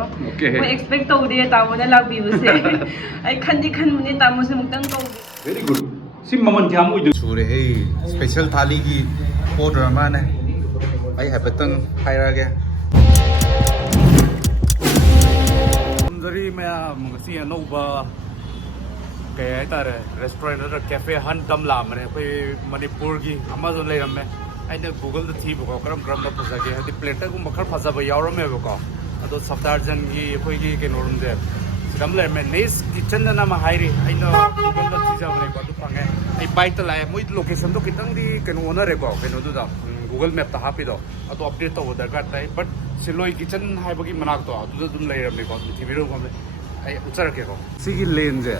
Okay. We expect tawde tamo na lagbibase. Ay khandi muni tamo se mukdang tawde. Very good. Si maman kya mo idu. Sure hey special thali ki order man hai. Ai hapetan khaira ge. Dari मैं मगसी अनोबा कहे तारे restaurant और cafe हन तम लाम रे कोई मणिपुर की अमाजोन ले रमे आइने गूगल द थी बको करम करम द फसा के हदि प्लेटर को मखर फसा ब यावरम है बको अदो सफ्तारजन की कोई की के नोरम दे सिदम ले में नेस किचन ना मा हाइरी आइनो गूगल द थी जाबरे को तो पंगे आई बाइट लाए मोइ लोकेशन तो कितंग दी के नो ओनर रे को के नो दु दा गूगल मैप ता हापी दो अदो अपडेट तो दरकार ताई बट सिलोई किचन हाइबगी मनाक तो अदु दुम ले रमे को थिबिरो को आई उचर के को सिगी लेन जे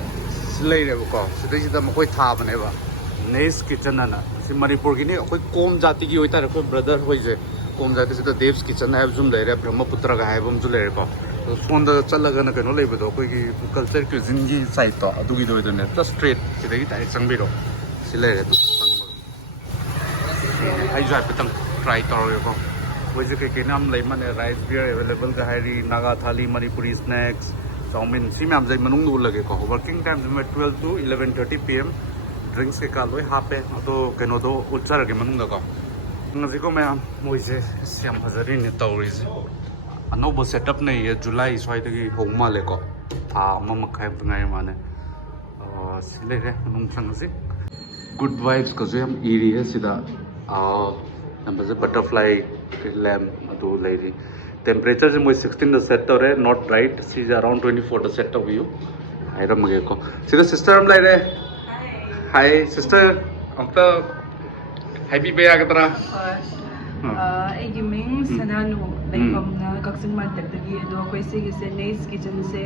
सिलाई रे को सिदai सिदा मकोई था बने बा नेस किचन ना सि मणिपुर की ने कोई कोम जाति की होइता रे कोई ब्रदर होई जे कोम जाति से देव्स किचन है जुम ले रे ब्रह्मपुत्र का है बम जु ले रे को तो फोन द चलगा न कनो लेबो कोई की कल्चर क्यूजिन की साइट तो अदुगी दो ने प्लस स्ट्रेट सिदai डायरेक्ट संबिरो सिलाई रे तो आई जो पे तंग ट्राई तौर को वैसे के नाम ले माने राइस बियर अवेलेबल का है नागा थाली मणिपुरी स्नैक्स चाउमिन सी मैम जाई मनुंग दु लगे को वर्किंग टाइम में 12 to 11:30 pm ड्रिंक्स के का लोय हापे तो केनो दो उच्चार के मनुंग दको नजी को मैं मोइसे सियाम फजरी ने तौरी से अनोबो सेटअप ने ये जुलाई स्वाई तकी होमा ले को था मम खाय बनाय माने सिले रे मनुंग संग से गुड वाइब्स को जो हम इरी है सीधा नंबर से बटरफ्लाई लैम्प तो लेरी टेम्परेचर से मुझे 16 सेट तो रहे not right see around 24 set तो व्यू आई रम मगे को सीधा सिस्टर हम लाइ रे हाय सिस्टर हम तो हैप्पी बे आगे तरह आई गिमिंग सनानु लाइक हमना कक्सिंग मार्केट तगी दो कोई से नेस किचन से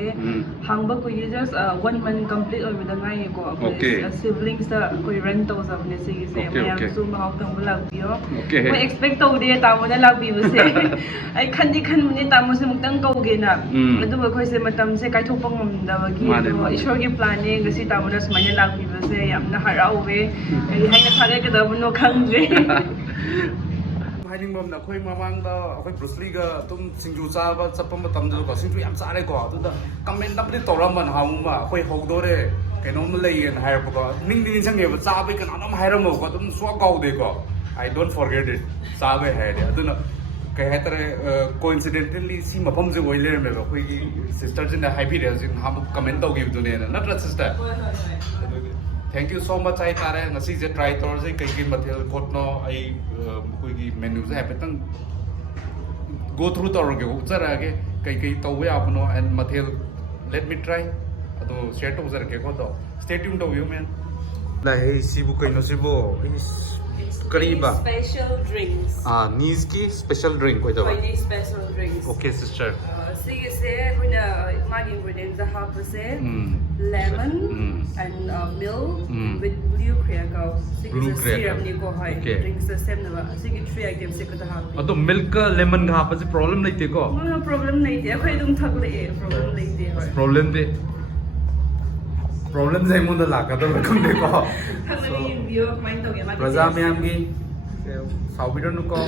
हांगबा को ये जस्ट 1 month कंप्लीट और विद नाइ को सिबलिंग्स दा कोई रेंट तो सब ने से मैं हम सु माउ तंग लाग दियो कोई एक्सपेक्ट तो दे तामो ना लाग बिबसे आई खंदी मुनि तामो से मुक्तंग कौगे ना अदु कोई से मतम से काय थोपंग हमदबगी ईश्वर की प्लानिंग गसी तामो ना स्माइल लाग बिबसे यामना हरावे हाइना थागे के दबनो खंगजे हाइनिंग ना कोई ममांग दा कोई ब्रुसली का तुम सिंजू चाबा चप्पम तमदो को सिंजू याम चारे को अदुदा कमेंट दबली तोरमन हाउमा कोई होगदोरे केनोम लेयन हायर को निंग निंग संगे चाबे कनानम हायरम को तुम स्वा गाउदे को आई डोंट फॉरगेट इट चाबे है अदुना कह हेतरे कोइंसिडेंटली सी मफम जे ओइले में कोई सिस्टर जिन हाइपी रे जिन हम कमेंट तो गिव दुने ना नट sister thank you so much आई तारे नसी जे ट्राई तौर से कई मथेल कोटनो आई कोई की मेन्यू से हैपेतन गो थ्रू तौर के उचर आगे कई तौवे आपनो एंड मथेल लेट मी ट्राई अदो शेयर तो उचर के को तो स्टे ट्यून तो व्यू मैन ला हे सिबु कइनो सिबो करीबा स्पेशल ड्रिंक्स नीज की स्पेशल ड्रिंक कोई तो स्पेशल ड्रिंक्स ओके सिस्टर सिगे से कोइना मागी इंग्रेडिएंट्स दा हाफ से lemon and milk with blue cracker. Blue cracker. Nico hai drinks the same na. Sige 3 items se kada hapi. तो मिल्क का लेमन का हाफ से प्रॉब्लम नहीं थे को No problem nahi the. Khoi dum thak le problem nahi the. Problem थे problem से मुंडा लाका तो रकम देखो Thak le view mind to ge ma. प्रजा में हम की साउबिडन को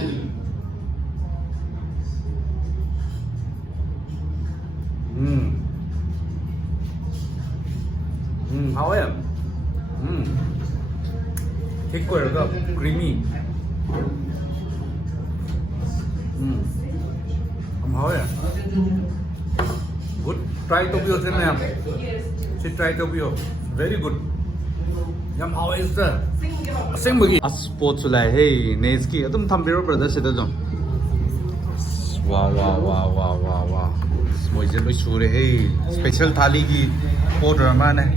how am thick ko erga creamy how am good try tokyo se ma'am she try tokyo very good yam how is the sing bagi sports lai hey nes ki adum thambiro brother se da jom wow moise loi sure hey special thali ki order man hai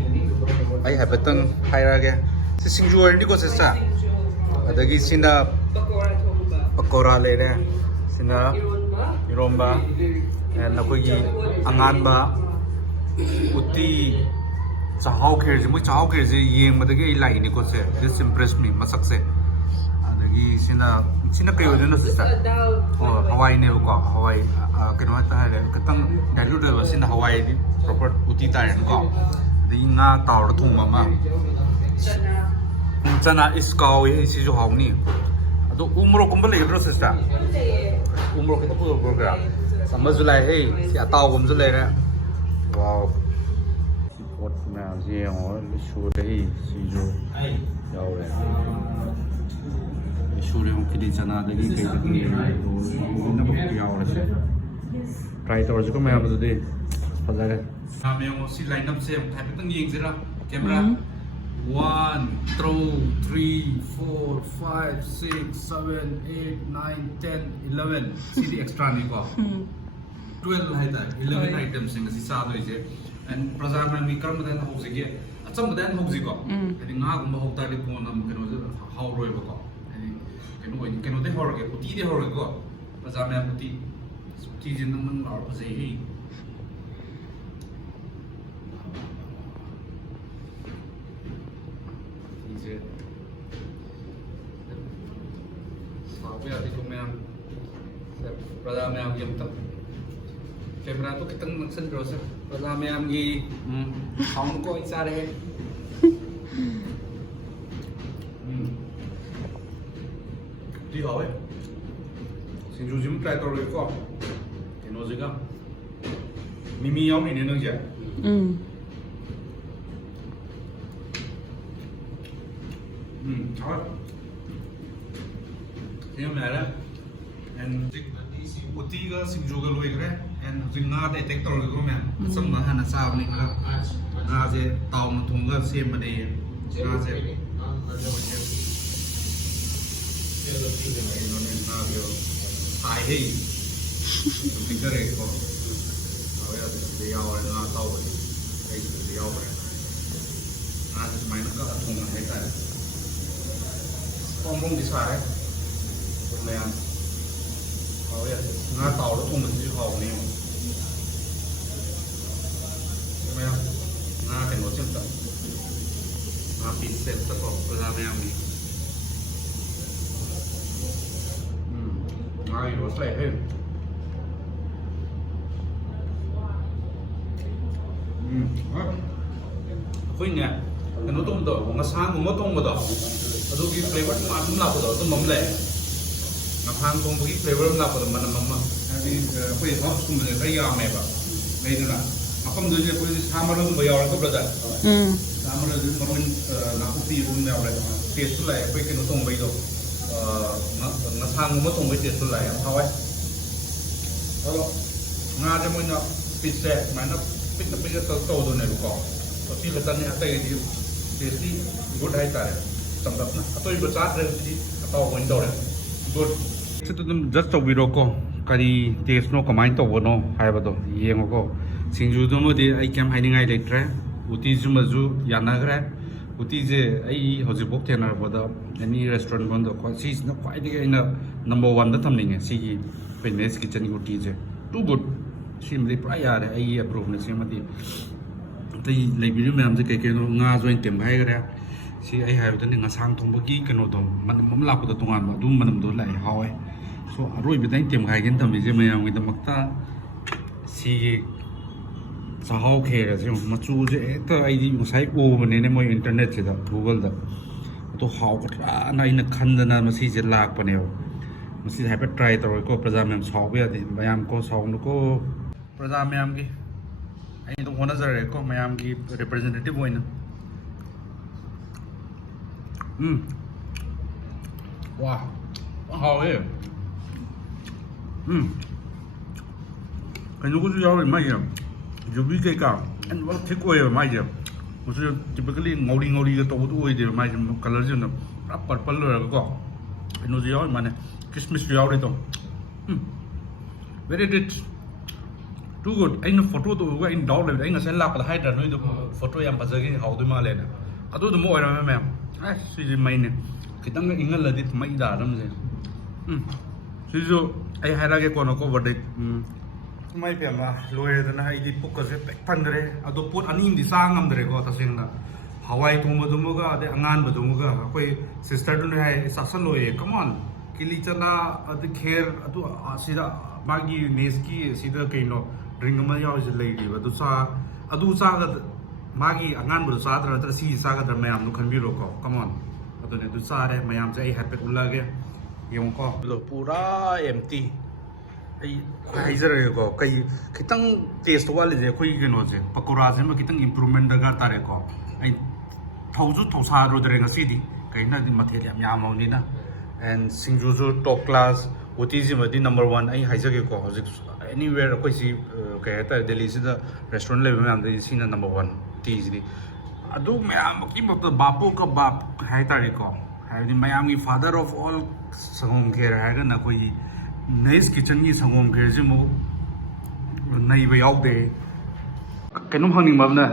ai hapetan khaira ge si singju ni ko se sa adagi sinda pakora le re sinda iromba and nakoi gi angan ba uti chahau kher ji moi chahau kher ji yeng ma dagi lai ni ko se this impressed me masak se adagi sinda kai odena sa Hawaii ne ko Hawaii keno ta ha katang dilute ba sinda Hawaii ni proper uti ta ren ko di nga taw da thum ma chana is kaw ye si jo haw ni ado umro kum ba le bro sister umro ke to program Summer July hey, si atau gum July ra. Wow. Si pot na si ngor su dei si jo. Yau re. Su re ki di chana de ki kai de na bok yau re se. Try to ju ko ma ba de. Phaja re. Sa me ngo si line up se thai pe tang yeng zira. Camera 1, 2, 3, 4, 5, 6, 7, 8, 9, 10, 11. See the extra ni ko. 12 hai ta 11 items sing si sa doi je. And Prazan man mi karam dan ho se ge. Acham dan ho ji ko. Adi nga gum ho ta ri ko nam keno je how roi ba ko. Adi keno de hor ge puti de hor ge ko. Prazan man puti puti jin nam ar ba je hi. Di kumem pada mayam yam tak camera tu kita nangsen terus pada mayam gi sound ko isa rahe di hawe sinju jim try tor ko eno jega mimi yam ni nang ja Ini mana? And uti ka sinju ka loi kare and jinga de tek tor ko me sam na hana sa ni ka na je taw ma thung ka sem ma de na je ai hi tu kare ko awe de yaw na taw ni ai de yaw ba na je mai na ka thung na hai ta pom di sa hai Mày ngã tàu nó không mình chịu hậu nhiều mày ngã cái nó chân tận ngã pin sen tất cả ra mày đi ngã nó sẽ hơn khuyên nè cái nó tôm đỏ ngã sáng cũng mất tôm mà đỏ rồi cái flavor nó ăn cũng là của đỏ tôm mắm lẻ Hang Kong bagi flavor lah pada mana mama. Jadi kue hot semua ni saya amai ba. Mai tu lah. Apa mungkin dia kue sama orang bayar orang tu berada. Sama orang orang nak kopi pun bayar orang. Taste tu lah. Kue kena tong bayar. Nak hang mungkin tong bayar taste tu lah. Apa? Kalau ngada mungkin nak pizza, mana pizza tahu tu ni luka. Tapi lepas ni ada yang dia tasty good hai tak? Sampai na. Atau ibu chat resi atau window resi. Good. Just to video ko kari taste no comment to no hai ba do yeng ko sinju do mo di ai kem hai ningai letre uti ju ma ju yanagra uti je ai hoji bok tenar ba da any restaurant bon do ko si no kwai de ina number 1 da tham ninge si gi fitness kitchen uti je too good sim le pra ya de ai approve ne sim ma di tai le video mem je ke no nga join tem hai gra si ai hai ba ni nga sang thong ba gi ke no do man mam la ko da tungan ba dum manam do lai hawai so aroi bidang tem khai gen tam je mayam gi damakta si sahau khe ra je machu je ta ai di musai o bane ne moi internet se da google da to how ka tra na ina khan da na masi je lak pane masi hai pa try tor ko praja mem saw be de mayam ko saw no ko praja mayam gi ai to hona jare ko mayam gi representative hoina wow how eh cái nó có dao thì may à, dù biết cái cả, anh vẫn thích quay mà may chứ, một số typically ngầu đi cái tàu tôi thì may color gì nó purple rồi có, cái nó dao mà này, Christmas dao đấy thôi, very rich, too good, anh photo tôi anh đào lên, anh sẽ làm cái hai đợt nữa được photo em bây giờ cái hậu tôi mà lên, à tôi mua rồi mà em, ai suy gì may nè, cái tăng cái ingân là đi mấy đà lắm rồi, suy zo ai hai ra cái con nó có vật đấy mai phải mà lôi ra nó hay đi bốc cái gì phân đấy à đồ bút anh im đi sang ngâm đấy có ta xem là Hawaii tung mà đúng không cái angan mà đúng không cái sister đó hay sasan lôi come on kili chana adu khair adu sida magi neski sida cái nó drink mà yaw je lei di adu sa ga magi angan bu sa tra tra si sa ga mayam nu khan bi ro ko come on adu ne du sa re mayam je ai happy ulage yung ko lo pura empty ꯑꯩ ꯍꯥꯏꯖꯔꯒꯦꯀꯣ ꯀꯩ ꯈꯤꯇꯪ test ꯋꯥꯠꯂꯤꯁꯦ ꯑꯩꯈꯣꯏꯒꯤ ꯀꯩꯅꯣꯁꯦ ꯄꯀꯣꯔꯥꯁꯦ ꯑꯃ ꯈꯤꯇꯪ improvement ꯗꯔꯀꯥꯔ ꯇꯥꯔꯦꯀꯣ ꯑꯩ ꯊꯧꯁꯨ ꯊꯧꯁꯥꯔꯨꯗ꯭ꯔꯦ ꯉꯁꯤꯗꯤ ꯀꯩꯅꯣꯗꯤ ꯃꯊꯦꯜ ꯌꯥꯝ ꯌꯥꯝꯃꯕꯅꯤꯅ ꯑꯦꯟ ꯁꯤꯡꯖꯨꯁꯨ ꯇꯣꯞ ꯀ꯭ꯂꯥꯁ ꯎꯇꯤꯁꯤꯃꯗꯤ ꯅꯝꯕꯔ 1 ꯑꯩ ꯍꯥꯏꯖꯒꯦꯀꯣ ꯍꯧꯖꯤꯛ ꯑꯦꯅꯤꯋꯦꯌꯔ ꯑꯩꯈꯣꯏꯁꯤ ꯀꯩ ꯍꯥꯏꯇꯥꯔꯦ ꯗꯦꯜꯂꯤꯁꯤꯗ ꯔꯦꯁꯇꯨꯔꯦꯟ ꯂꯩꯕ ꯃꯌꯥꯝꯗꯗꯤ ꯁꯤꯅ ꯅꯝꯕꯔ 1 ꯎꯇꯤꯁꯤꯗꯤ ꯑꯗꯨ ꯃꯌꯥꯝꯒꯤ ꯃꯛꯇ ꯕꯥꯄꯨ ꯀ ꯕꯥꯞ ꯍꯥꯏꯇꯥꯔꯦꯀꯣ ꯍꯥꯏꯕꯗꯤ ꯃꯌꯥꯝꯒꯤ ꯐꯥꯗꯔ ꯑꯣꯐ ꯑꯣꯜ ꯁꯪꯒꯣꯝ ꯈꯦꯔ ꯍꯥꯏꯔꯒꯅ ꯑꯩꯈꯣꯏꯒꯤ ꯅꯩꯁ ꯀꯤꯆꯟꯒꯤ ꯁꯪꯒꯣꯝ ꯈꯦꯔꯁꯤꯃꯨꯛ ꯅꯩꯕ ꯌꯥꯎꯗꯦ ꯀꯩꯅꯣꯝ ꯍꯪꯅꯤꯡꯕ ꯑꯃꯅ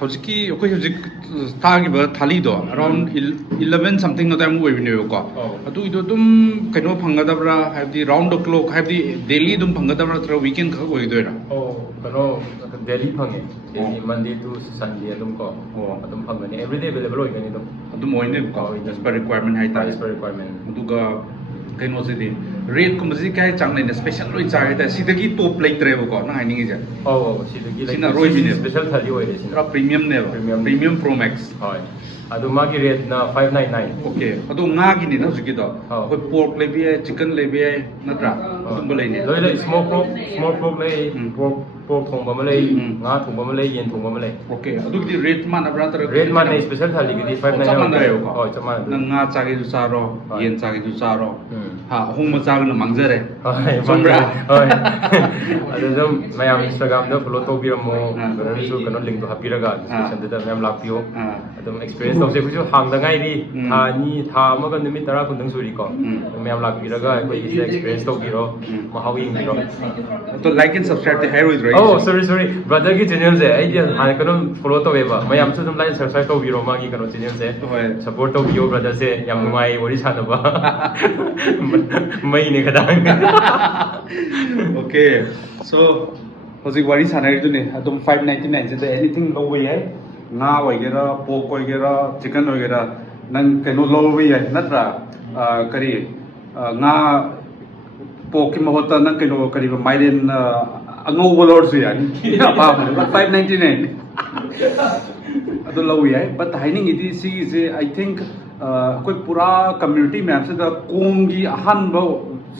ꯍꯧꯖꯤꯛꯀꯤ ꯑꯩꯈꯣꯏ ꯍꯧꯖꯤꯛ ꯊꯥꯈꯤꯕ ꯊꯥꯂꯤꯗꯣ ꯑꯔꯥꯎꯟ 11 ꯁꯝꯊꯤꯡ ꯑꯗꯨꯃꯥꯏꯅ ꯑꯣꯏꯕꯅꯦꯕꯀꯣ ꯑꯗꯨꯒꯤꯗꯣ ꯑꯗꯨꯝ ꯀꯩꯅꯣ ꯐꯪꯒꯗꯕ꯭ꯔꯥ ꯍꯥꯏꯕꯗꯤ ꯔꯥꯎꯟ ꯗ ꯀ꯭ꯂꯣꯛ ꯍꯥꯏꯕꯗꯤ ꯗꯦꯂꯤ ꯑꯗꯨꯝ ꯐꯪꯒꯗꯕ꯭ꯔꯥ ꯅꯠꯇ꯭ꯔꯒ ꯋꯤꯀꯦꯟ ꯈꯛ ꯑꯣꯏꯗꯣꯏꯔꯥ ꯀꯩꯅꯣ ꯗꯦꯂꯤ ꯐꯪꯉꯦ ꯗꯦꯂꯤ ꯃꯟꯗꯦ ꯇꯨ ꯁꯟꯗꯦ ꯑꯗꯨꯝ ꯀꯣ ꯑꯗꯨꯝ ꯐꯪꯒꯅꯤ ꯑꯦꯕ꯭ꯔꯤꯗꯦ ꯑꯦꯕꯥꯏꯂꯦꯕꯜ ꯑꯣꯏꯒꯅꯤ ꯑꯗꯨꯝ ꯑꯣꯏꯅꯦꯕꯀꯣ ꯑꯦꯁ ꯄꯔ ꯔꯤꯀ꯭ꯋꯥꯏꯔꯃꯦꯟ ꯍꯥꯏꯇꯥꯔꯦ ꯑꯗꯨꯒ ꯀꯩꯅꯣꯁꯤꯗꯤ ꯔꯦꯠꯀꯨꯝꯕꯁꯤꯗꯤ ꯀꯌꯥ ꯆꯥꯡ ꯂꯩꯅ ꯁ꯭ꯄꯦꯁꯦꯜ ꯂꯣꯏ ꯆꯥꯒꯦ ꯍꯥꯏꯇꯥꯔꯦ ꯁꯤꯗꯒꯤ ꯇꯣꯞ ꯂꯩꯇ꯭ꯔꯦꯕꯀꯣ ꯅꯪ ꯍꯥꯏꯅꯤꯡꯉꯤꯁꯦ ꯁꯤꯗꯒꯤ ꯁꯤꯅ ꯑꯔꯣꯏꯕꯤꯅꯦꯕ ꯁ꯭ꯄꯦꯁꯦꯜ ꯊꯥꯂꯤ ꯑꯣꯏꯔꯦ ꯁꯤꯅ ꯄꯨꯔꯥ ꯄ꯭ꯔꯤꯃꯤꯌꯝꯅꯦꯕ ꯄ꯭ꯔꯤꯃꯤꯌꯝ ꯄ꯭ꯔꯣ ꯃꯦꯛꯁ ꯍꯣꯏ ꯑꯗꯨ ꯃꯥꯒꯤ ꯔꯦꯠꯅ 599 ꯑꯣꯀꯦ ꯑꯗꯣ ꯉꯥꯒꯤꯅꯤꯅ ꯍꯧꯖꯤꯛꯀꯤꯗꯣ ꯑꯩꯈꯣꯏ ꯄꯣꯔꯛ ꯂꯩꯕ ꯌꯥꯏ ꯆꯤꯀꯟ ꯂꯩꯕ ꯌꯥꯏ ꯅꯠꯇ꯭ꯔꯥ ꯑꯗꯨꯝꯕ ꯂꯩꯅꯤ ꯂꯣꯏ ꯂꯩ ꯁ꯭ꯃꯣꯛ ꯄꯣꯔꯛ ꯂꯩ ꯄꯣꯔꯛ ꯊꯣꯡꯕ ꯑꯃ ꯂꯩ ꯉꯥ ꯊꯣꯡꯕ ꯑꯃ ꯂꯩ ꯌꯦꯟ ꯊꯣꯡꯕ ꯑꯃ ꯂꯩ ꯑꯣꯀꯦ ꯑꯗꯨꯒꯤꯗꯤ ꯔꯦꯠ ꯃꯥꯟꯅꯕ꯭ꯔꯥ ꯅꯠꯇ꯭ꯔꯒ ꯔꯦꯠ ꯃꯥꯟꯅꯩ ꯁ꯭ꯄꯦꯁꯦꯜ ꯊꯥꯂꯤꯒꯤꯗꯤ 599 ꯆꯞ ꯃꯥꯟꯅꯔꯦꯕꯀꯣ ꯍꯣꯏ ꯆꯞ ꯃꯥꯟꯅꯩ ꯅꯪ ꯉꯥ ꯆꯥꯒꯦꯁꯨ ꯆꯥꯔꯣ ꯌꯦꯟ ꯆꯥꯒꯦꯁꯨ ꯆꯥꯔോ ꯑꯍꯣꯡꯕ ꯆꯥꯒꯅ ꯃꯥꯡꯖꯔꯦ ꯆꯨꯝꯕ꯭ꯔꯥ ꯍꯣꯏ ꯑꯗꯨ ꯑꯗꯨꯝ ꯃꯌꯥꯝ ꯏꯟꯁꯇꯥꯒ꯭ꯔꯥꯝꯗ ꯐꯣꯂꯣ ꯇꯧꯕꯤꯔꯝꯃꯣ ꯀꯩꯅꯣꯁꯨ ꯀꯩꯅꯣ ꯂꯤꯡꯛꯇꯣ ꯍꯥꯞꯄꯤꯔꯒ ꯗꯤꯁꯀ꯭ꯔꯤꯞꯁꯟꯗꯨꯗ ꯃꯌꯥꯝ ꯂꯥꯛꯄꯤꯌꯣ ꯑꯗꯨꯝ ꯑꯦꯛꯁꯄꯤꯔꯤꯌꯦꯟꯁ ꯇꯧꯁꯦ ꯑꯩꯈꯣꯏꯁꯨ ꯍꯥꯡꯗ ꯉꯥꯏꯔꯤ ꯊꯥ ꯑꯃꯒ ꯅꯨꯃꯤꯠ 10 ꯀꯨꯟꯗꯪ ꯁꯨꯔꯤꯀꯣ ꯃꯌꯥꯝ ꯂꯥꯛꯄꯤꯔꯒ ꯑꯩꯈꯣꯏꯒꯤꯁꯦ ꯑꯦꯛꯁꯄꯤꯔꯤꯌꯦꯟꯁ ꯇꯧꯕꯤꯔꯣ ꯃꯍꯥꯎ ꯌꯦꯡꯕꯤꯔꯣ ꯑꯗꯣ ꯂꯥꯏꯛ ꯑꯦꯟ ꯁꯕꯁꯀ꯭ꯔꯥꯏꯕꯇꯤ ꯍꯥꯏꯔꯣꯏꯗ꯭ꯔꯣ ꯁꯣꯔꯤ ꯕ꯭ꯔꯗꯔꯒꯤ ꯆꯦꯅꯦꯜꯁꯦ ꯑꯩꯗꯤ ꯍꯥꯟꯅ ꯀꯩꯅꯣ ꯐꯣꯂꯣ ꯇꯧꯋꯦꯕ ꯃꯌꯥꯝꯁꯨ ꯑꯗꯨꯝ ꯂꯥꯏꯛ ꯁꯕꯁꯀ꯭ꯔꯥꯏꯕ ꯇꯧꯕꯤꯔꯣ ꯃꯥꯒꯤ ꯀꯩꯅꯣ ꯆꯦꯅꯦꯜꯁꯦ ꯁꯞꯄꯣꯔꯠ ꯇꯧꯕꯤꯌꯣ ꯕ꯭ꯔꯗꯔꯁꯦ ꯌꯥꯝ ꯅꯨꯡꯉꯥꯏ ꯋꯥꯔꯤ ꯁꯥꯟꯅꯕ ꯃꯩꯅꯦ ꯈꯇꯪ ꯑꯣꯀꯦ ꯁꯣ ꯍꯧꯖꯤꯛ ꯋꯥꯔꯤ ꯁꯥꯟꯅꯔꯤꯗꯨꯅꯦ ꯑꯗꯨꯝ 599 ꯁꯤꯗ ꯑꯦꯅꯤꯊꯤꯡ ꯂꯧꯕ ꯌꯥꯏ ꯉꯥ ꯑꯣꯏꯒꯦꯔꯥ ꯄꯣꯛ ꯑꯣꯏꯒꯦꯔꯥ ꯆꯤꯀꯟ ꯑꯣꯏꯒꯦꯔꯥ ꯅꯪ ꯀꯩꯅꯣ ꯂꯧꯕ ꯌꯥꯏ ꯅꯠꯇ꯭ꯔꯥ ꯀꯔꯤ ꯉꯥ ꯄꯣꯛꯀꯤ ꯃꯍꯨꯠꯇ ꯅꯪ ꯀꯩꯅꯣ ꯀꯔꯤꯕ ꯃꯥꯏꯔꯦꯟ ꯑꯉꯧꯕ ꯂꯧꯔꯁꯨ ꯌꯥꯅꯤ ꯑꯄꯥꯝꯕꯅꯦ 599 ꯑꯗꯨ ꯂꯧꯕ ꯌꯥꯏ ꯕꯠ ꯍꯥꯏꯅꯤꯡꯉꯤꯗꯤ ꯁꯤꯒꯤꯁꯦ ꯑꯥꯏ ꯊꯤꯡꯛ ꯑꯩꯈꯣꯏ ꯄꯨꯔꯥ ꯀꯝꯃ꯭ꯌꯨꯅꯤꯇꯤ ꯃꯌꯥꯝꯁꯤꯗ ꯀꯣꯝꯒꯤ ꯑꯍꯥꯟꯕ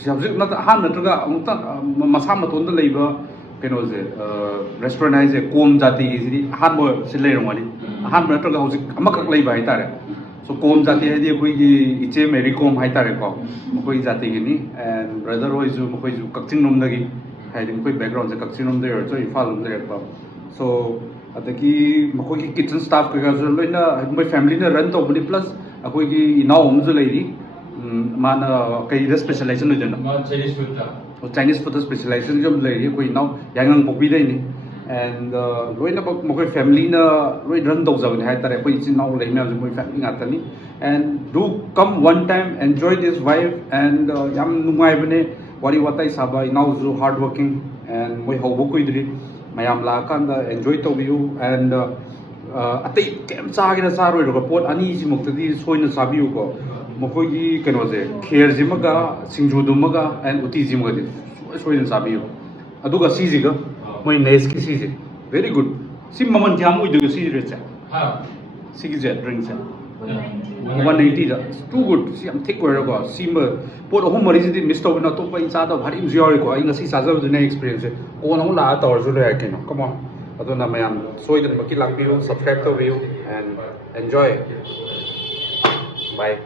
ꯍꯧꯖꯤꯛ ꯑꯍꯥꯟꯕ ꯅꯠꯇ꯭ꯔꯒ ꯑꯃꯨꯛꯇ ꯃꯁꯥ ꯃꯇꯣꯟꯗ ꯂꯩꯕ ꯀꯩꯅꯣꯁꯦ ꯔꯦꯁꯇꯨꯔꯦꯟ ꯍꯥꯏꯁꯦ ꯀꯣꯝ ꯖꯥꯇꯤꯒꯤꯁꯤꯗꯤ ꯑꯍꯥꯟꯕ ꯁꯤ ꯂꯩꯔꯝꯒꯅꯤ ꯑꯍꯥꯟꯕ ꯅꯠꯇ꯭ꯔꯒ ꯍꯧꯖꯤꯛ ꯑꯃꯈꯛ ꯂꯩꯕ ꯍꯥꯏꯇꯥꯔꯦ ꯁꯣ ꯀꯣꯝ ꯖꯥꯇꯤ ꯍꯥꯏꯗꯤ ꯑꯩꯈꯣꯏꯒꯤ ꯏꯆꯦ ꯃꯦꯔꯤ ꯀꯣꯝ ꯍꯥꯏꯇꯥꯔꯦꯀꯣ ꯃꯈꯣꯏ ꯖꯥꯇꯤꯒꯤꯅꯤ ꯑꯦꯟ ꯕ꯭ꯔꯗꯔ ꯍꯣꯏꯁꯨ ꯃꯈꯣꯏꯁꯨ ꯀꯛꯆꯤꯡ ꯂꯣꯝꯗꯒꯤ ꯍꯥꯏꯗꯤ ꯃꯈꯣꯏ ꯕꯦꯛꯒ꯭ꯔꯥꯎꯟꯁꯦ ꯀꯛꯆꯤꯡ ꯂꯣꯝꯗꯒꯤ ꯑꯣꯏꯔꯁꯨ ꯏꯝꯐꯥꯜ ꯂꯣꯝꯗ ꯂꯩꯔꯛꯄ ꯁꯣ ꯑꯗꯒꯤ ꯃꯈꯣꯏꯒꯤ ꯀꯤꯆꯟ ꯁ꯭ꯇꯥꯐ ꯀꯩꯀꯥꯁꯨ ꯂꯣꯏꯅ ꯃꯣꯏ ꯐꯦꯃꯤꯂꯤꯅ ꯔꯟ ꯇꯧꯕꯅꯤ प्लस ꯑꯩꯈꯣꯏꯒꯤ ꯏꯅꯥꯎ ꯑꯃꯁꯨ ꯂꯩꯔꯤ ꯃꯥꯅ ꯀꯩꯗ ꯁ꯭ꯄꯦꯁꯦꯂꯥꯏꯖꯦꯁꯟ ꯑꯣꯏꯗꯣꯏꯅꯣ ꯆꯥꯏꯅꯤꯁ ꯐꯨꯗꯇ ꯁ꯭ꯄꯦꯁꯦꯂꯥꯏꯖꯦꯁꯟ ꯌꯥꯝ ꯂꯩꯔꯤ ꯑꯩꯈꯣꯏ ꯏꯅꯥꯎ ꯌꯥꯏꯉꯪ ꯄꯣꯛꯄꯤꯗꯩꯅꯤ ꯑꯦꯟ ꯂꯣꯏꯅꯃꯛ ꯃꯈꯣꯏ ꯐꯦꯃꯤꯂꯤꯅ ꯂꯣꯏ ꯔꯟ ꯇꯧꯖꯕꯅꯤ ꯍꯥꯏꯇꯥꯔꯦ ꯑꯩꯈꯣꯏ ꯏꯆꯤꯟ ꯏꯅꯥꯎ ꯂꯩ ꯃꯌꯥꯝꯁꯦ ꯃꯣꯏ ꯐꯦꯃꯤꯂꯤ ꯉꯥꯛꯇꯅꯤ ꯑꯦꯟ ꯗꯨ come one time enjoy this wife and ꯌꯥꯝ ꯅꯨꯡꯉꯥꯏꯕꯅꯦ ꯋꯥꯔꯤ ꯋꯥꯇꯥꯏ ꯁꯥꯕ ꯏꯅꯥꯎꯁꯨ ꯍꯥꯔꯗ ꯋꯥꯔꯀꯤꯡ ꯑꯦꯟ ꯃꯣꯏ ꯍꯧꯕ ꯀꯨꯏꯗ꯭ꯔꯤ ꯃꯌꯥꯝ ꯂꯥꯛꯑꯀꯥꯟꯗ ꯑꯦꯟꯖꯣय ꯇꯧꯕꯤꯌꯨ ꯑꯦꯟ ꯑꯇꯩ ꯀꯩꯝ ꯆꯥꯒꯦꯔꯥ ꯆꯥꯔꯣꯏꯗ꯭ꯔꯣ ꯄꯣꯠ ꯑꯅꯤꯁꯤꯃꯛꯇꯗꯤ ꯁꯣꯏꯅ ꯆꯥꯕꯤꯌꯨꯀꯣ ꯃꯈꯣꯏꯒꯤ ꯀꯩꯅꯣꯁꯦ ꯈꯦꯔꯁꯤꯃꯒ ꯁꯤꯡꯖꯨꯗꯨꯃꯒ ꯑꯦꯟ ꯎꯇꯤꯁꯤꯃꯒꯗꯤ ꯁꯣꯏꯗꯅ ꯆꯥꯕꯤꯌꯨ ꯑꯗꯨꯒ ꯁꯤꯁꯤꯒ ꯃꯣꯏ ꯅꯦꯁꯀꯤ ꯁꯤꯁꯦ ꯚꯦꯔꯤ ꯒꯨꯗ ꯁꯤ ꯃꯃꯜ ꯀꯌꯥꯝ ꯑꯣꯏꯗꯣꯏꯅꯣ ꯁꯤ ꯔꯦꯠꯁꯦ ꯁꯤꯒꯤꯁꯦ ꯗ꯭ꯔꯤꯡꯁꯦ 180ꯗ ꯇꯨ ꯒꯨꯗ ꯁꯤ ꯌꯥꯝ ꯊꯤꯛ ꯑꯣꯏꯔꯒꯀꯣ ꯁꯤꯃ ꯄꯣꯠ ꯑꯍꯨꯝ ꯃꯔꯤꯁꯤꯗꯤ ꯃꯤꯁ ꯇꯧꯕꯅ ꯑꯇꯣꯞꯄ ꯑꯩ ꯆꯥꯗꯕ ꯚꯥꯔꯤ ꯑꯃꯁꯨ ꯌꯥꯎꯔꯤꯀꯣ ꯑꯩ ꯉꯁꯤ ꯆꯥꯖꯕꯗꯨꯅ ꯑꯦꯛꯁꯄꯤꯔꯤꯌꯦꯟꯁꯁꯦ ꯀꯣꯟ ꯑꯃꯨꯛ ꯂꯥꯛꯑ ꯇꯧꯔꯁꯨ ꯂꯣꯏꯔꯦ ꯀꯩꯅꯣ ꯀꯃꯣꯟ ꯑꯗꯨꯅ ꯃꯌꯥꯝ ꯁꯣꯏꯗꯅꯃꯛꯀꯤ ꯂꯥꯛꯄꯤꯌꯨ ꯁꯕꯁꯀ꯭ꯔꯥꯏꯕ ꯇꯧꯕꯤꯌꯨ ꯑꯦꯟ ꯑꯦꯟꯖꯣy. Bye.